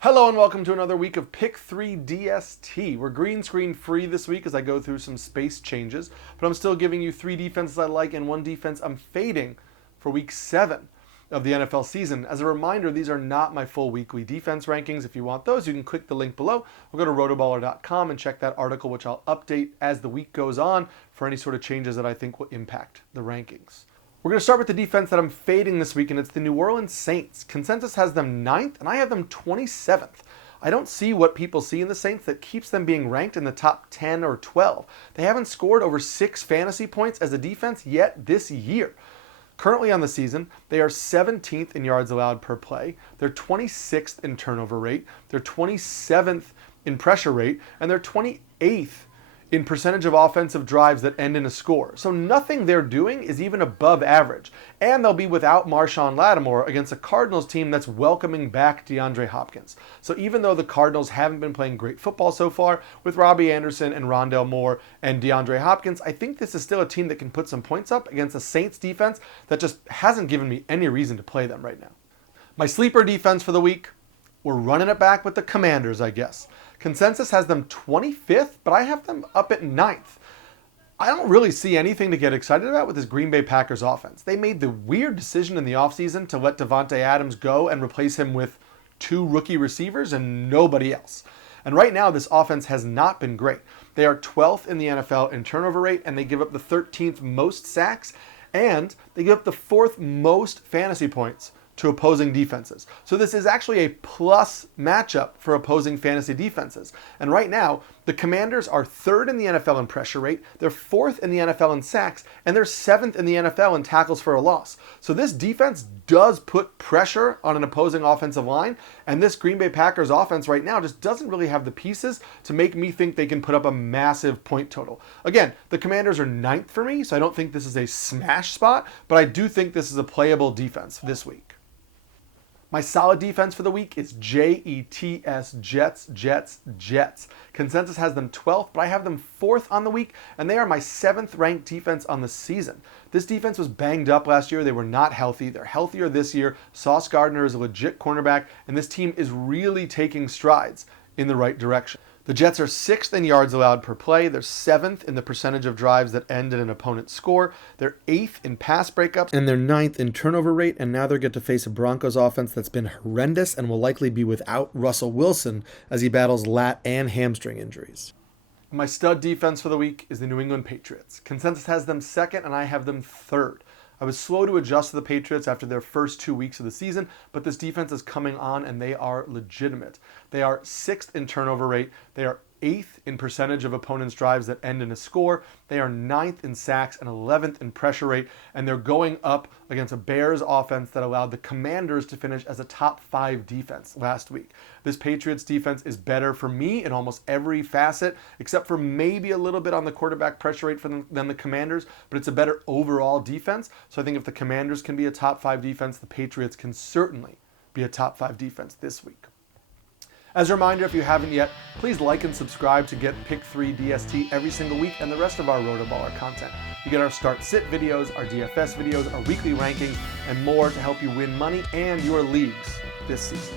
Hello and welcome to another week of Pick 3 DST. We're green screen free this week as I go through some space changes, but I'm still giving you 3 defenses I like and 1 defense I'm fading for week 7 of the NFL season. As a reminder, these are not my full weekly defense rankings. If you want those, you can click the link below or go to RotoBaller.com and check that article, which I'll update as the week goes on for any sort of changes that I think will impact the rankings. We're going to start with the defense that I'm fading this week, and it's the New Orleans Saints. Consensus has them 9th, and I have them 27th. I don't see what people see in the Saints that keeps them being ranked in the top 10 or 12. They haven't scored over 6 fantasy points as a defense yet this year. Currently on the season, they are 17th in yards allowed per play. They're 26th in turnover rate. They're 27th in pressure rate, and they're 28th in percentage of offensive drives that end in a score. So nothing they're doing is even above average. And they'll be without Marshawn Lattimore against a Cardinals team that's welcoming back DeAndre Hopkins. So even though the Cardinals haven't been playing great football so far with Robbie Anderson and Rondale Moore and DeAndre Hopkins, I think this is still a team that can put some points up against a Saints defense that just hasn't given me any reason to play them right now. My sleeper defense for the week, we're running it back with the Commanders, I guess. Consensus has them 25th, but I have them up at 9th. I don't really see anything to get excited about with this Green Bay Packers offense. They made the weird decision in the offseason to let Davante Adams go and replace him with 2 rookie receivers and nobody else. And right now, this offense has not been great. They are 12th in the NFL in turnover rate, and they give up the 13th most sacks, and they give up the 4th most fantasy points to opposing defenses. So this is actually a plus matchup for opposing fantasy defenses. And right now, the Commanders are 3rd in the NFL in pressure rate, they're 4th in the NFL in sacks, and they're 7th in the NFL in tackles for a loss. So this defense does put pressure on an opposing offensive line, and this Green Bay Packers offense right now just doesn't really have the pieces to make me think they can put up a massive point total. Again, the Commanders are 9th for me, so I don't think this is a smash spot, but I do think this is a playable defense this week. My solid defense for the week is Jets, Jets. Consensus has them 12th, but I have them 4th on the week, and they are my 7th ranked defense on the season. This defense was banged up last year. They were not healthy. They're healthier this year. Sauce Gardner is a legit cornerback, and this team is really taking strides in the right direction. The Jets are 6th in yards allowed per play. They're 7th in the percentage of drives that end in an opponent's score. They're 8th in pass breakups. And they're 9th in turnover rate. And now they're going to face a Broncos offense that's been horrendous and will likely be without Russell Wilson as he battles lat and hamstring injuries. My stud defense for the week is the New England Patriots. Consensus has them 2nd, and I have them 3rd. I was slow to adjust to the Patriots after their first 2 weeks of the season, but this defense is coming on and they are legitimate. They are 6th in turnover rate. They are 8th in percentage of opponents' drives that end in a score. They are 9th in sacks and 11th in pressure rate, and they're going up against a Bears offense that allowed the Commanders to finish as a top 5 defense last week. This Patriots defense is better for me in almost every facet, except for maybe a little bit on the quarterback pressure rate than the Commanders, but it's a better overall defense. So I think if the Commanders can be a top 5 defense, the Patriots can certainly be a top 5 defense this week. As a reminder, if you haven't yet, please like and subscribe to get Pick 3 DST every single week and the rest of our RotoBaller content. You get our start-sit videos, our DFS videos, our weekly rankings, and more to help you win money and your leagues this season.